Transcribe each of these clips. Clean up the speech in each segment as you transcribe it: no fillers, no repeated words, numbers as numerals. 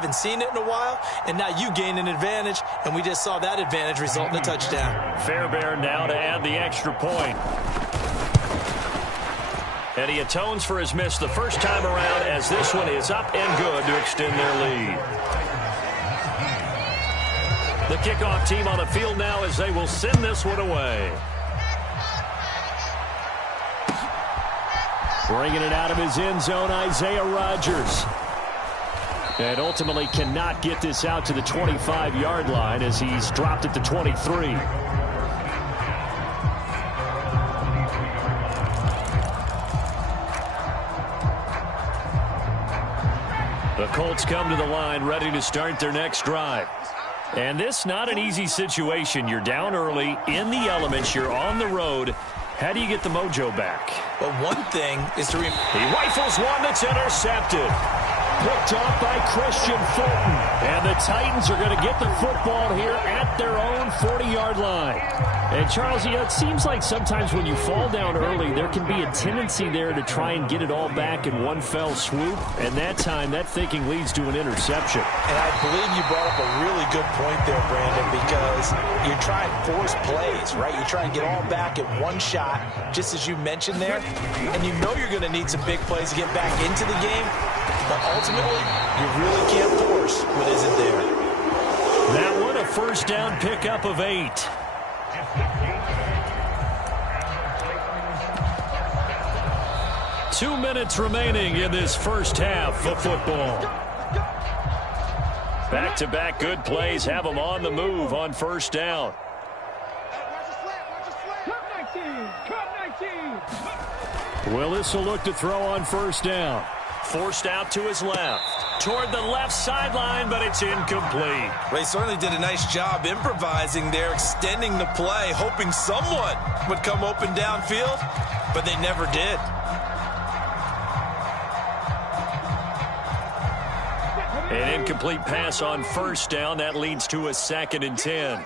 haven't seen it in a while, and now you gain an advantage, and we just saw that advantage result in a touchdown. Fairbairn now to add the extra point. And he atones for his miss the first time around as this one is up and good to extend their lead. The kickoff team on the field now as they will send this one away. Bringing it out of his end zone, Isaiah Rodgers. And ultimately cannot get this out to the 25-yard line as he's dropped at the 23. The Colts come to the line ready to start their next drive. And this not an easy situation. You're down early, in the elements, you're on the road. How do you get the mojo back? Well, one thing is to... He rifles one that's intercepted. Picked off by Christian Fulton. And the Titans are going to get the football here at their own 40-yard line. And, Charles, you know, it seems like sometimes when you fall down early, there can be a tendency there to try and get it all back in one fell swoop. And that time, that thinking leads to an interception. And I believe you brought up a really good point there, Brandon, because you're trying to force plays, right? You try and get all back in one shot, just as you mentioned there. And you know you're going to need some big plays to get back into the game. But ultimately, you really can't force what isn't there. That one, a first down pickup of 8. Two minutes remaining in this first half of football. Back-to-back good plays have them on the move on first down. Willis will look to throw on first down. Forced out to his left. Toward the left sideline, but it's incomplete. They certainly did a nice job improvising there, extending the play, hoping someone would come open downfield, but they never did. An incomplete pass on first down. That leads to a 2nd and 10.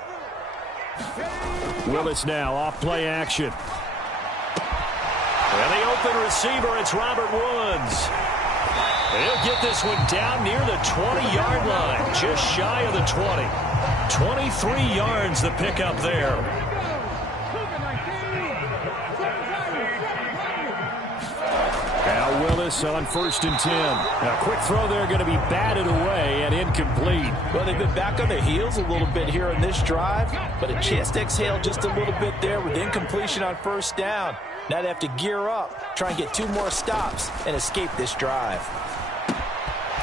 Willis now off play action. And the open receiver, it's Robert Woods. He'll get this one down near the 20-yard line, just shy of the 20. 23 yards the pickup there. Now Willis on 1st and 10. A quick throw there going to be batted away and incomplete. Well, they've been back on their heels a little bit here in this drive, but a chance to exhale just a little bit there with incompletion on first down. Now they have to gear up, try and get 2 more stops, and escape this drive.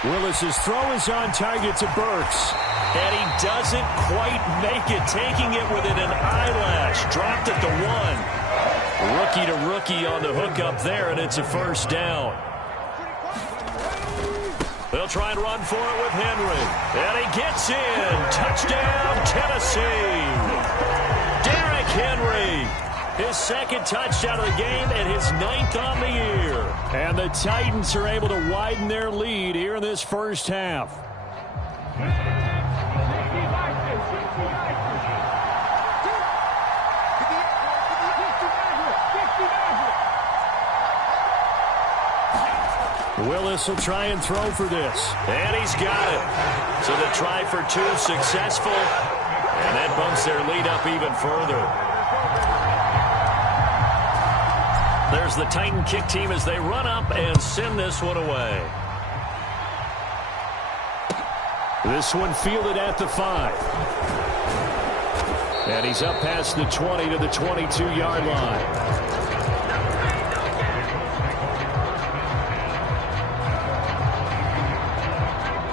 Willis's throw is on target to Burks. And he doesn't quite make it, taking it within an eyelash. Dropped at the 1. Rookie to rookie on the hook up there, and it's a first down. They'll try and run for it with Henry. And he gets in. Touchdown, Tennessee. Derrick Henry. His 2nd touchdown of the game and his 9th on the year. And the Titans are able to widen their lead here in this first half. Willis will try and throw for this. And he's got it. So the try for 2 successful. And that bumps their lead up even further. There's the Titan kick team as they run up and send this one away. This one fielded at the 5. And he's up past the 20 to the 22-yard line.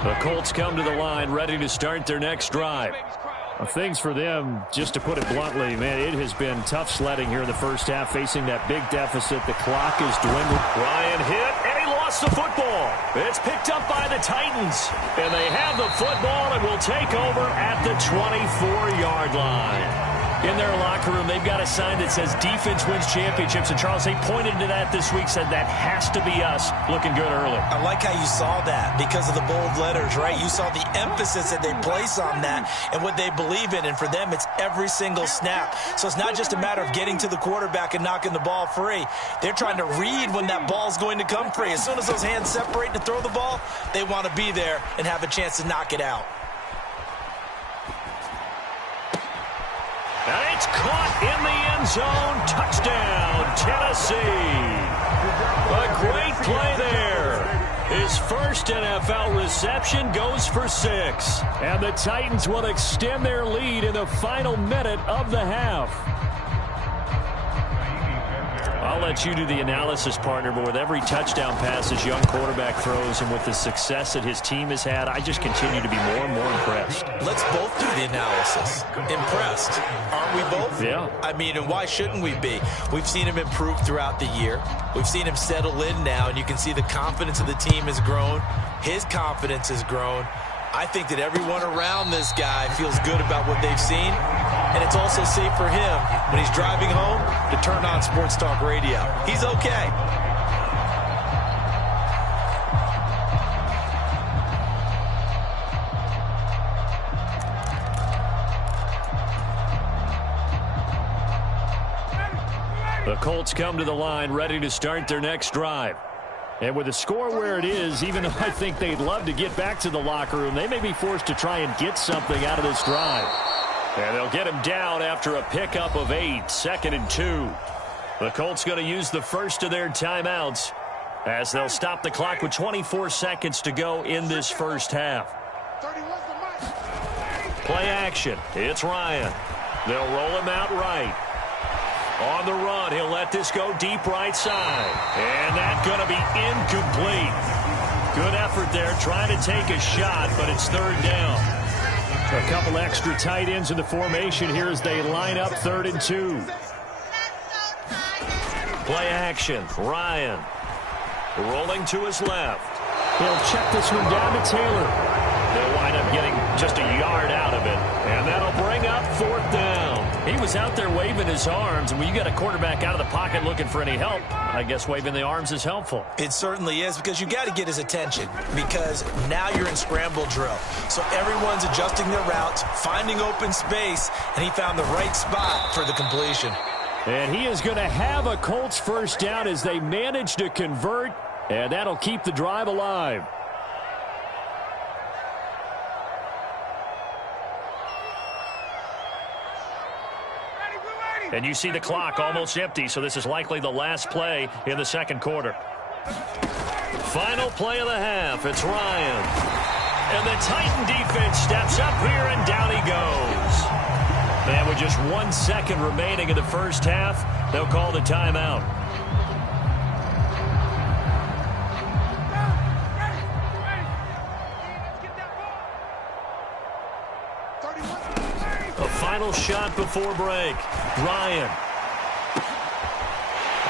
The Colts come to the line ready to start their next drive. Things for them, just to put it bluntly, man, it has been tough sledding here in the first half, facing that big deficit. The clock is dwindling. Ryan hit, and he lost the football. It's picked up by the Titans, and they have the football and will take over at the 24-yard line. in their locker room. They've got a sign that says defense wins championships. And, Charles, they pointed to that this week, said that has to be us. Looking good early. I like how you saw that because of the bold letters, right? You saw the emphasis that they place on that and what they believe in. And for them, it's every single snap. So it's not just a matter of getting to the quarterback and knocking the ball free. They're trying to read when that ball's going to come free. As soon as those hands separate to throw the ball, they want to be there and have a chance to knock it out. And it's caught in the end zone. Touchdown, Tennessee. A great play there. His first NFL reception goes for 6. And the Titans will extend their lead in the final minute of the half. I'll let you do the analysis, partner, but with every touchdown pass his young quarterback throws and with the success that his team has had, I just continue to be more and more impressed. Let's both do the analysis. Impressed. Aren't we both? Yeah. I mean, and why shouldn't we be? We've seen him improve throughout the year. We've seen him settle in now, and you can see the confidence of the team has grown. His confidence has grown. I think that everyone around this guy feels good about what they've seen, and it's also safe for him when he's driving home to turn on Sports Talk Radio. He's okay. The Colts come to the line ready to start their next drive. And with the score where it is, even though I think they'd love to get back to the locker room, they may be forced to try and get something out of this drive. And they'll get him down after a pickup of 8, 2nd and 2. The Colts going to use the first of their timeouts as they'll stop the clock with 24 seconds to go in this first half. Play action. It's Ryan. They'll roll him out right. On the run, he'll let this go deep right side. And that's going to be incomplete. Good effort there, trying to take a shot, but it's 3rd down. A couple extra tight ends in the formation here as they line up 3rd and 2. Play action, Ryan. Rolling to his left. He'll check this one down to Taylor. They'll wind up getting just a yard out of it. And that'll bring up 4th down. He was out there waving his arms, and when you got a quarterback out of the pocket looking for any help, I guess waving the arms is helpful. It certainly is, because you got to get his attention, because now you're in scramble drill. So everyone's adjusting their routes, finding open space, and he found the right spot for the completion. And he is going to have a Colts first down as they manage to convert, and that'll keep the drive alive. And you see the clock almost empty, so this is likely the last play in the second quarter. Final play of the half. It's Ryan. And the Titan defense steps up here, and down he goes. And with just 1 second remaining in the first half, they'll call the timeout. A final shot before break. Ryan.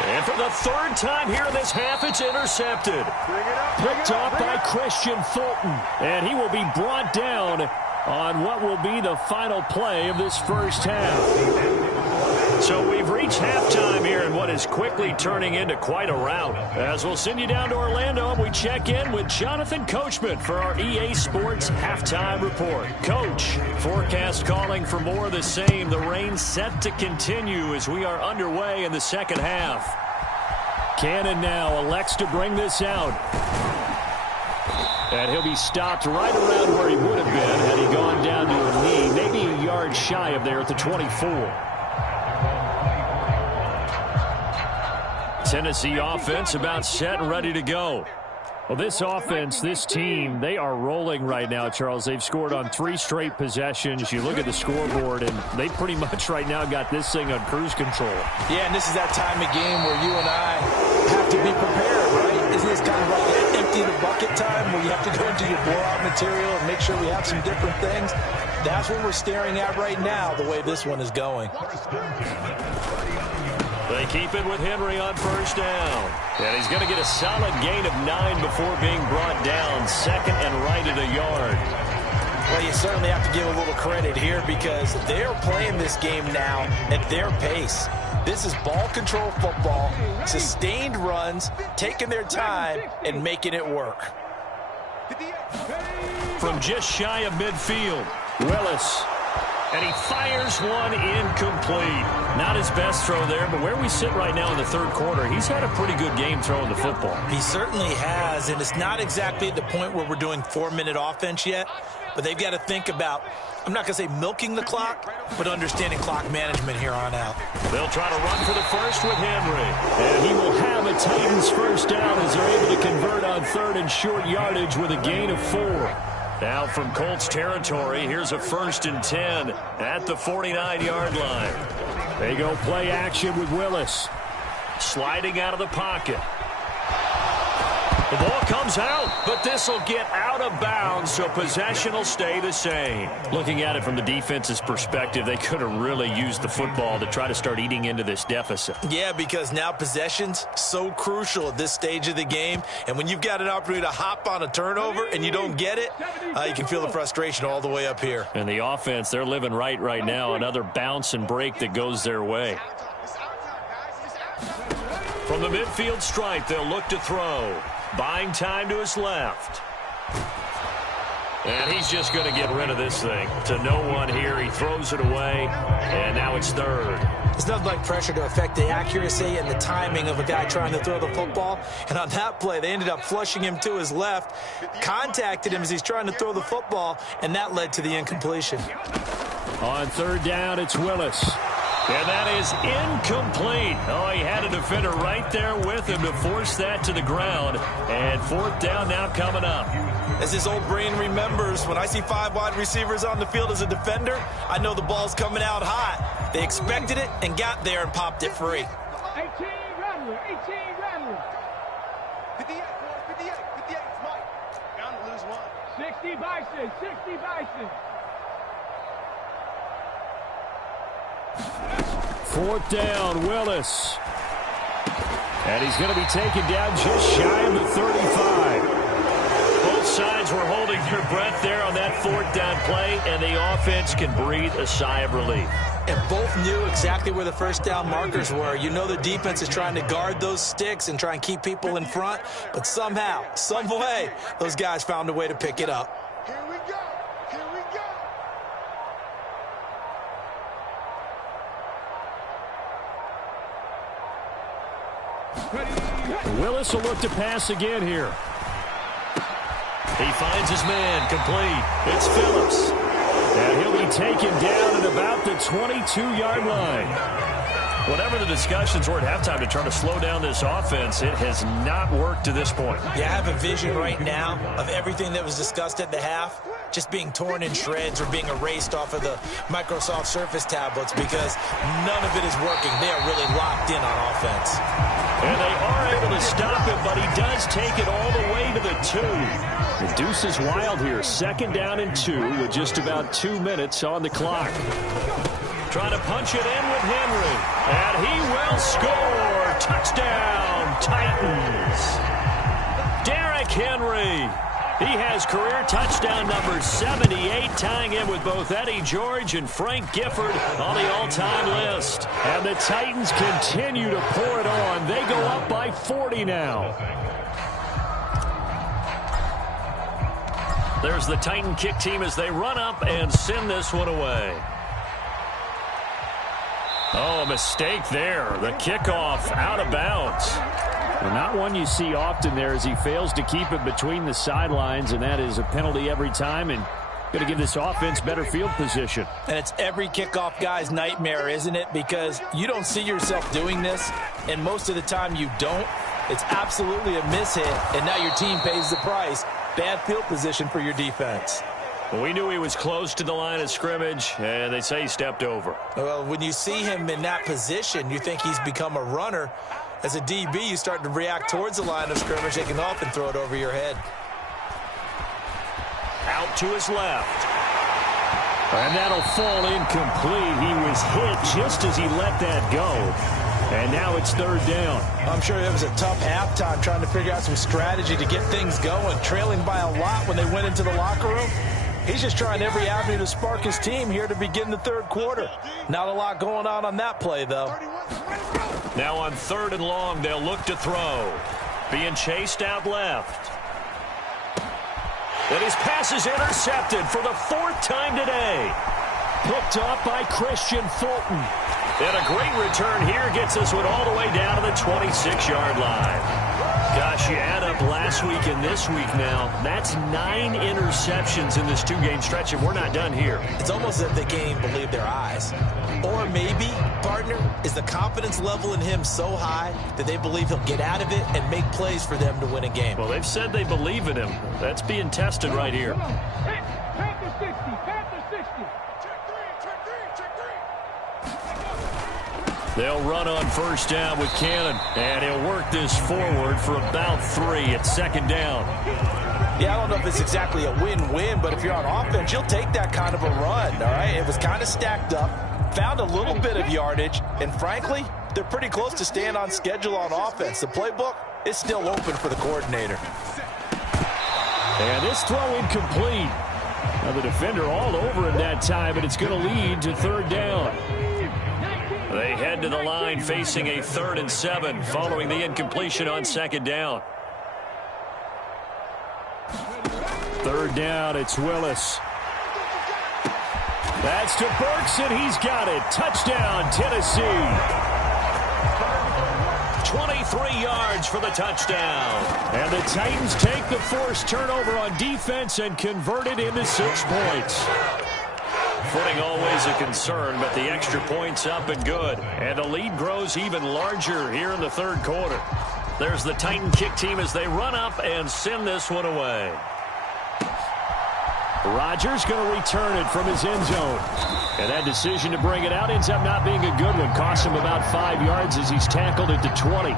And for the 3rd time here in this half, it's intercepted. Picked off by Christian Fulton. And he will be brought down on what will be the final play of this first half. So we've reached halftime here in what is quickly turning into quite a rout. As we'll send you down to Orlando, and we check in with Jonathan Coachman for our EA Sports Halftime Report. Coach, forecast calling for more of the same. The rain set to continue as we are underway in the second half. Cannon now elects to bring this out. And he'll be stopped right around where he would have been had he gone down to a knee, maybe a yard shy of there at the 24. Tennessee offense about set and ready to go. Well, this offense, this team, they are rolling right now, Charles. They've scored on 3 straight possessions. You look at the scoreboard, and they pretty much right now got this thing on cruise control. Yeah, and this is that time of game where you and I have to be prepared, right? Isn't this kind of like that empty the bucket time where you have to go into your blowout material and make sure we have some different things? That's what we're staring at right now, the way this one is going. They keep it with Henry on first down. And he's going to get a solid gain of 9 before being brought down. 2nd and right at a yard. Well, you certainly have to give a little credit here because they're playing this game now at their pace. This is ball control football, sustained runs, taking their time and making it work. From just shy of midfield, Willis. And he fires one incomplete. Not his best throw there, but where we sit right now in the third quarter, he's had a pretty good game throwing the football. He certainly has, and it's not exactly at the point where we're doing 4-minute offense yet, but they've got to think about, I'm not going to say milking the clock, but understanding clock management here on out. They'll try to run for the first with Henry. And he will have a Titans first down as they're able to convert on third and short yardage with a gain of 4. Now from Colts territory, here's a 1st and 10 at the 49-yard line. They go play action with Willis. Sliding out of the pocket. The ball comes out, but this will get out of bounds, so possession will stay the same. Looking at it from the defense's perspective, they could have really used the football to try to start eating into this deficit. Yeah, because now possession's so crucial at this stage of the game, and when you've got an opportunity to hop on a turnover and you don't get it, you can feel the frustration all the way up here. And the offense, they're living right now. Another bounce and break that goes their way. From the midfield stripe, they'll look to throw. Buying time to his left. And he's just going to get rid of this thing. To no one here. He throws it away. And now it's third. There's nothing like pressure to affect the accuracy and the timing of a guy trying to throw the football. And on that play, they ended up flushing him to his left. Contacted him as he's trying to throw the football. And that led to the incompletion. On third down, it's Willis. And that is incomplete. Oh, he had a defender right there with him to force that to the ground. And fourth down now coming up. As his old brain remembers, when I see 5 wide receivers on the field as a defender, I know the ball's coming out hot. They expected it and got there and popped it free. 18 Rattler, 18 Rattler. 58, 58, it's Mike. Bound to lose one. 60 Bison, 60 Bison. Fourth down, Willis. And he's going to be taken down just shy of the 35. Both sides were holding their breath there on that fourth down play, and the offense can breathe a sigh of relief. And both knew exactly where the first down markers were. You know the defense is trying to guard those sticks and try and keep people in front, but somehow, some way, those guys found a way to pick it up. Here we go. Here we go. Willis will look to pass again here. He finds his man, complete. It's Phillips. And he'll be taken down at about the 22-yard line. Whatever the discussions were at halftime to try to slow down this offense, it has not worked to this point. Yeah, I have a vision right now of everything that was discussed at the half just being torn in shreds or being erased off of the Microsoft Surface tablets because none of it is working. They are really locked in on offense. And they are able to stop him, but he does take it all the way to the 2. The deuce is wild here. 2nd down and 2 with just about 2 minutes on the clock. Trying to punch it in with Henry. And he will score. Touchdown, Titans. Derrick Henry. He has career touchdown number 78, tying him with both Eddie George and Frank Gifford on the all-time list. And the Titans continue to pour it on. They go up by 40 now. There's the Titan kick team as they run up and send this one away. Oh, a mistake there. The kickoff out of bounds. Well, not one you see often there as he fails to keep it between the sidelines, and that is a penalty every time and going to give this offense better field position. And it's every kickoff guy's nightmare, isn't it? Because you don't see yourself doing this, and most of the time you don't. It's absolutely a mishit, and now your team pays the price. Bad field position for your defense. Well, we knew he was close to the line of scrimmage, and they say he stepped over. Well, when you see him in that position, you think he's become a runner. As a DB, you start to react towards the line of scrimmage. They can often throw it over your head. Out to his left. And that'll fall incomplete. He was hit just as he let that go. And now it's 3rd down. I'm sure it was a tough halftime trying to figure out some strategy to get things going. Trailing by a lot when they went into the locker room. He's just trying every avenue to spark his team here to begin the third quarter. Not a lot going on that play, though. Now on 3rd and long, they'll look to throw. Being chased out left. And his pass is intercepted for the 4th time today. Picked up by Christian Fulton. And a great return here gets this one all the way down to the 26-yard line. Gosh, you add up last week and this week now, that's 9 interceptions in this 2-game stretch, and we're not done here. It's almost as if they can't even believe their eyes. Or maybe, partner, is the confidence level in him so high that they believe he'll get out of it and make plays for them to win a game. Well, they've said they believe in him. That's being tested right here. Panther 60, Panther 60. They'll run on 1st down with Cannon, and he'll work this forward for about 3 at 2nd down. Yeah, I don't know if it's exactly a win-win, but if you're on offense, you'll take that kind of a run, all right? It was kind of stacked up, found a little bit of yardage, and frankly, they're pretty close to staying on schedule on offense. The playbook is still open for the coordinator. And this throw incomplete. Now the defender all over him that time, but it's going to lead to 3rd down. They head to the line facing a 3rd and 7 following the incompletion on 2nd down. 3rd down, it's Willis. That's to Burks, and he's got it. Touchdown, Tennessee. 23 yards for the touchdown. And the Titans take the forced turnover on defense and convert it into 6 points. Footing always a concern, but the extra point's up and good. And the lead grows even larger here in the 3rd quarter. There's the Titan kick team as they run up and send this one away. Rodgers going to return it from his end zone. And that decision to bring it out ends up not being a good one. Costs him about 5 yards as he's tackled at the 20.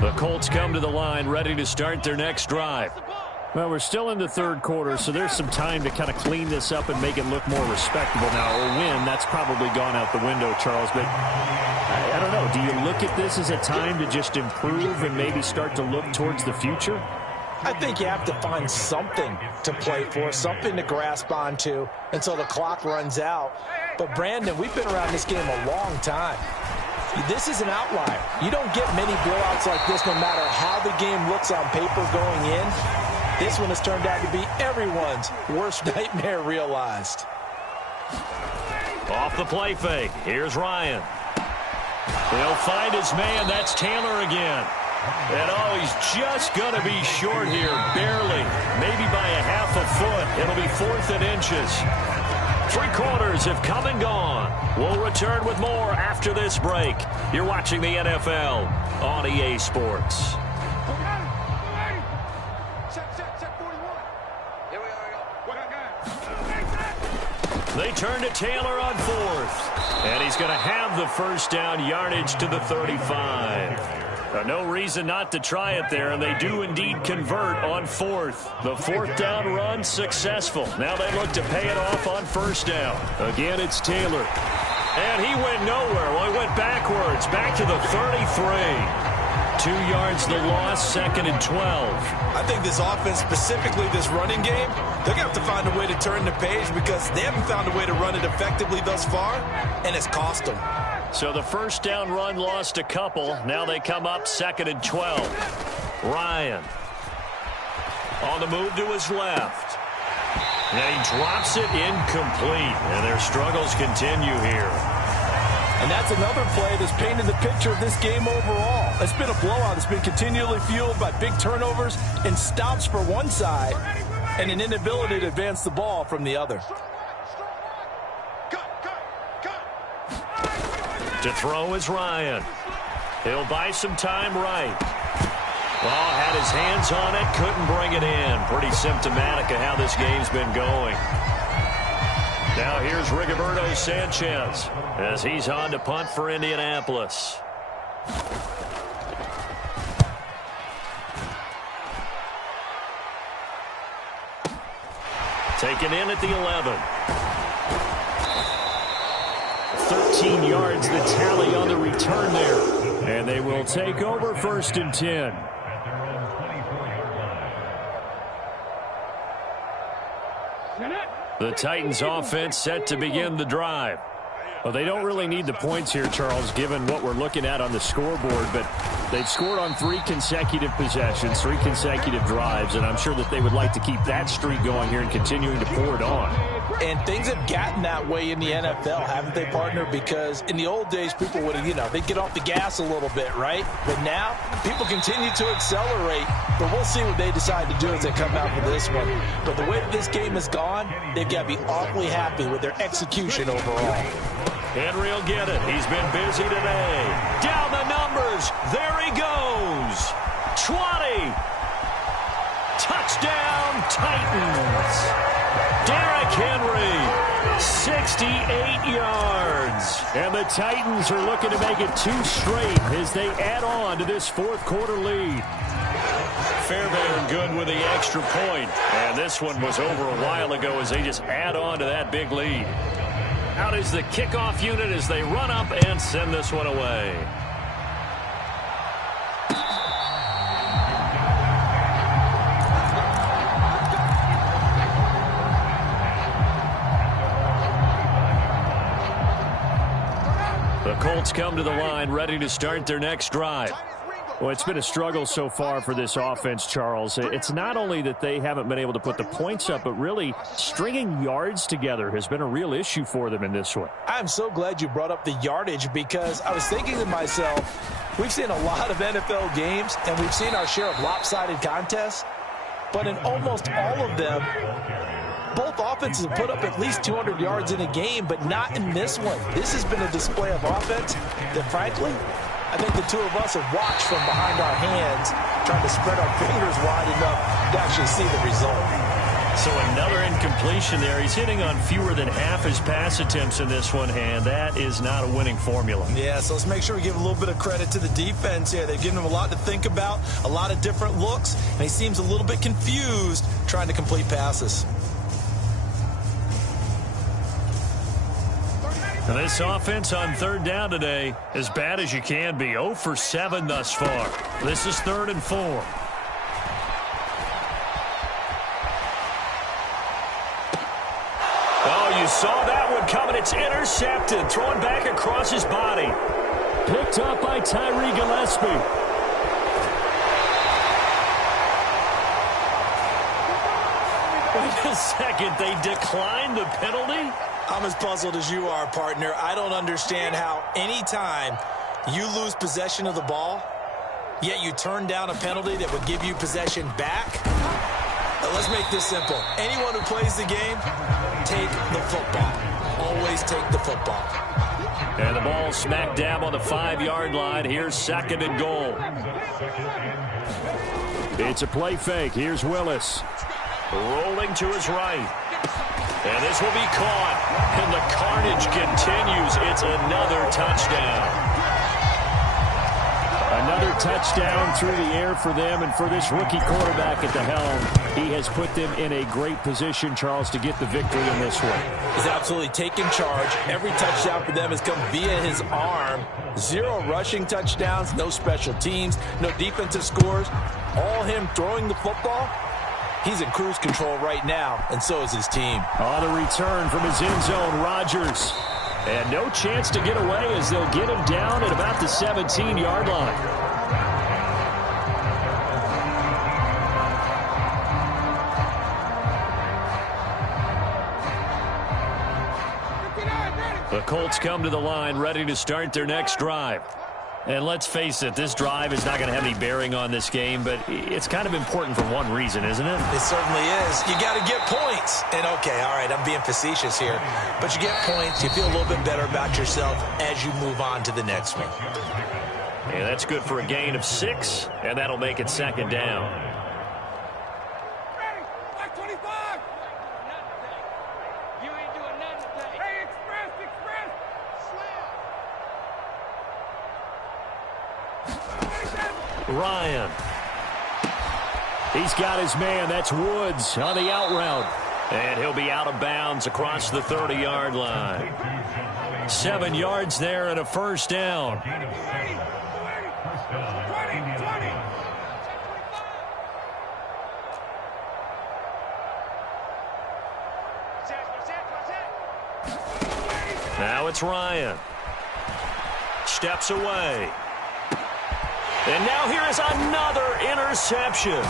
The Colts come to the line, ready to start their next drive. Well, we're still in the 3rd quarter, so there's some time to kind of clean this up and make it look more respectable now. Or win, that's probably gone out the window, Charles. But I don't know. Do you look at this as a time to just improve and maybe start to look towards the future? I think you have to find something to play for, something to grasp onto until the clock runs out. But, Brandon, we've been around this game a long time. This is an outlier. You don't get many blowouts like this no matter how the game looks on paper going in. This one has turned out to be everyone's worst nightmare realized. Off the play fake. Here's Ryan. He'll find his man. That's Taylor again. And oh, he's just going to be short here. Barely. Maybe by a half a foot. It'll be 4th and inches. 3 quarters have come and gone. We'll return with more after this break. You're watching the NFL on EA Sports. They turn to Taylor on 4th. And he's going to have the 1st down yardage to the 35. No reason not to try it there, and they do indeed convert on 4th. The 4th down run successful. Now they look to pay it off on 1st down. Again, it's Taylor. And he went nowhere. Well, he went backwards, back to the 33. 2 yards the loss, 2nd and 12. I think this offense, specifically this running game, they're going to have to find a way to turn the page because they haven't found a way to run it effectively thus far, and it's cost them. So the 1st down run lost a couple. Now they come up 2nd and 12. Ryan on the move to his left. And he drops it incomplete. And their struggles continue here. And that's another play that's painted the picture of this game overall. It's been a blowout. It's been continually fueled by big turnovers and stops for one side and an inability to advance the ball from the other. To throw is Ryan. He'll buy some time right. Well, had his hands on it, couldn't bring it in. Pretty symptomatic of how this game's been going. Now here's Rigoberto Sanchez as he's on to punt for Indianapolis. Taken in at the 11. 13 yards, the tally on the return there. And they will take over 1st and 10. The Titans offense set to begin the drive. Well, they don't really need the points here, Charles, given what we're looking at on the scoreboard, but they've scored on 3 consecutive possessions, 3 consecutive drives, and I'm sure that they would like to keep that streak going here and continuing to pour it on. And things have gotten that way in the NFL, haven't they, partner? Because in the old days, people would have, they'd get off the gas a little bit, right? But now, people continue to accelerate, but we'll see what they decide to do as they come out for this one. But the way that this game has gone, they've got to be awfully happy with their execution overall. Henry will get it. He's been busy today. Down the numbers. There he goes. 20. Touchdown, Titans. Derrick Henry, 68 yards. And the Titans are looking to make it 2 straight as they add on to this 4th quarter lead. Fairbairn good with the extra point. And this one was over a while ago as they just add on to that big lead. Out is the kickoff unit as they run up and send this one away. The Colts come to the line ready to start their next drive. Well, it's been a struggle so far for this offense, Charles. It's not only that they haven't been able to put the points up, but really stringing yards together has been a real issue for them in this one. I'm so glad you brought up the yardage because I was thinking to myself, we've seen a lot of NFL games and we've seen our share of lopsided contests, but in almost all of them, both offenses have put up at least 200 yards in a game, but not in this one. This has been a display of offense that, frankly, I think the two of us have watched from behind our hands, trying to spread our fingers wide enough to actually see the result. So another incompletion there. He's hitting on fewer than half his pass attempts in this one, and that is not a winning formula. Yeah, so let's make sure we give a little bit of credit to the defense here. They've given him a lot to think about, a lot of different looks, and he seems a little bit confused trying to complete passes. And this offense on 3rd down today, as bad as you can be. 0 for 7 thus far. This is 3rd and 4. Oh, you saw that one coming. It's intercepted. Thrown back across his body. Picked up by Tyree Gillespie. Wait a second. They declined the penalty? I'm as puzzled as you are, partner. I don't understand how anytime you lose possession of the ball, yet you turn down a penalty that would give you possession back. Let's make this simple. Anyone who plays the game, take the football. Always take the football. And the ball smack dab on the 5-yard line. Here's 2nd and goal. It's a play fake. Here's Willis. Rolling to his right. And this will be caught. And the carnage continues. It's another touchdown. Another touchdown through the air for them, and for this rookie quarterback at the helm, he has put them in a great position, Charles, to get the victory in this one. He's absolutely taken charge. Every touchdown for them has come via his arm. 0 rushing touchdowns, no special teams, no defensive scores. All him throwing the football. He's in cruise control right now, and so is his team. On the return from his end zone, Rodgers. And no chance to get away as they'll get him down at about the 17-yard line. The Colts come to the line ready to start their next drive. And let's face it, this drive is not going to have any bearing on this game, but it's kind of important for one reason, isn't it? It certainly is. You got to get points. And, okay, all right, I'm being facetious here. But you get points, you feel a little bit better about yourself as you move on to the next one. And that's good for a gain of 6, and that'll make it 2nd down. Ryan. He's got his man. That's Woods on the out route. And he'll be out of bounds across the 30-yard line. 7 yards there and a first down. Now it's Ryan. Steps away. And now here is another interception.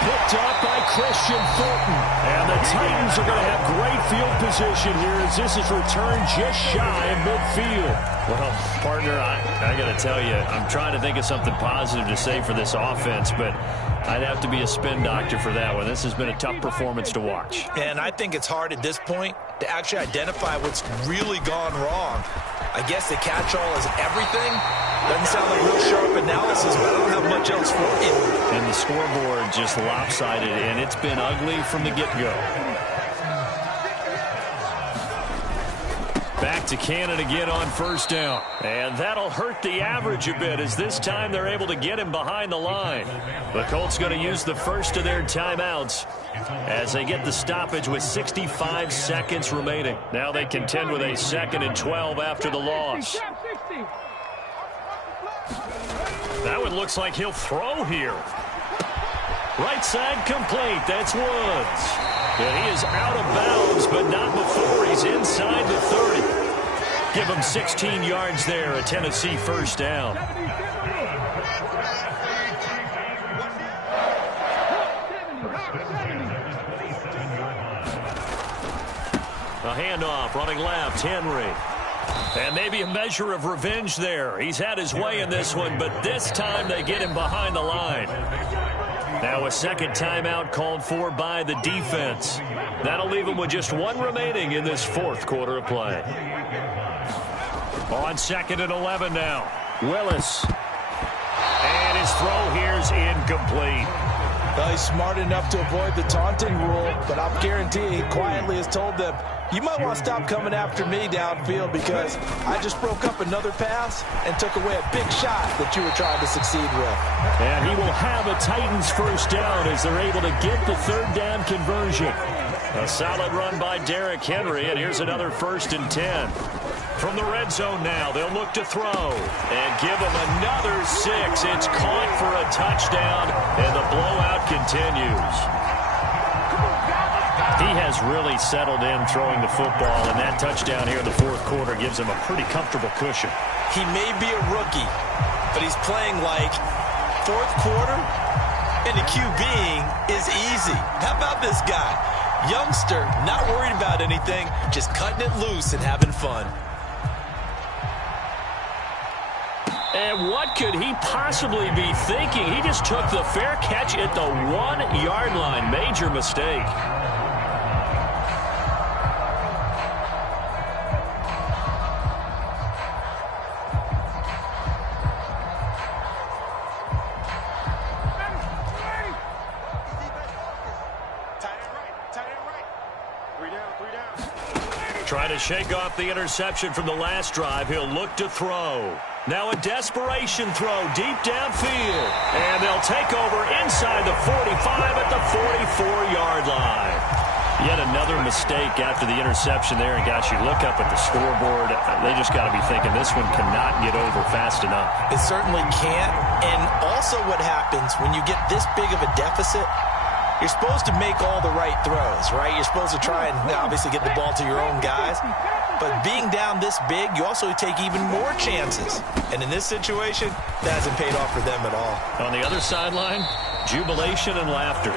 Picked up by Christian Fulton. And the Titans are going to have great field position here as this is returned just shy of midfield. Well, partner, I got to tell you, I'm trying to think of something positive to say for this offense, but I'd have to be a spin doctor for that one. This has been a tough performance to watch. And I think it's hard at this point to actually identify what's really gone wrong. I guess the catch-all is everything. Doesn't sound like real sharp analysis, but I don't have much else for you. And the scoreboard just lopsided, and it's been ugly from the get-go. Back to Cannon again on first down. And that'll hurt the average a bit as this time they're able to get him behind the line. The Colts going to use the first of their timeouts as they get the stoppage with 65 seconds remaining. Now they contend with a 2nd and 12 after the loss. That one looks like he'll throw here. Right side complete. That's Woods. And he is out of bounds, but not before he's inside the 30. Give him 16 yards there, a Tennessee first down. A handoff, running left, Henry. And maybe a measure of revenge there. He's had his way in this one, but this time they get him behind the line. Now a second timeout called for by the defense. That'll leave him with just one remaining in this fourth quarter of play. On 2nd and 11 now. Willis. And his throw here's incomplete. Well, he's smart enough to avoid the taunting rule, but I'll guarantee he quietly has told them, you might want to stop coming after me downfield because I just broke up another pass and took away a big shot that you were trying to succeed with. And he will have a Titans first down as they're able to get the third down conversion. A solid run by Derrick Henry, and here's another 1st and 10. From the red zone now, they'll look to throw and give him another 6. It's caught for a touchdown, and the blowout continues. He has really settled in throwing the football, and that touchdown here in the fourth quarter gives him a pretty comfortable cushion. He may be a rookie, but he's playing like fourth quarter, and the QBing is easy. How about this guy? Youngster, not worried about anything, just cutting it loose and having fun. And what could he possibly be thinking? He just took the fair catch at the 1-yard line. Major mistake. Trying to shake off the interception from the last drive. He'll look to throw. Now a desperation throw deep downfield. And they'll take over inside the 45 at the 44-yard line. Yet another mistake after the interception there. And, gosh, you look up at the scoreboard. They just got to be thinking this one cannot get over fast enough. It certainly can't. And also what happens when you get this big of a deficit, you're supposed to make all the right throws, right? You're supposed to try and obviously get the ball to your own guys. But being down this big, you also take even more chances. And in this situation, that hasn't paid off for them at all. On the other sideline, jubilation and laughter.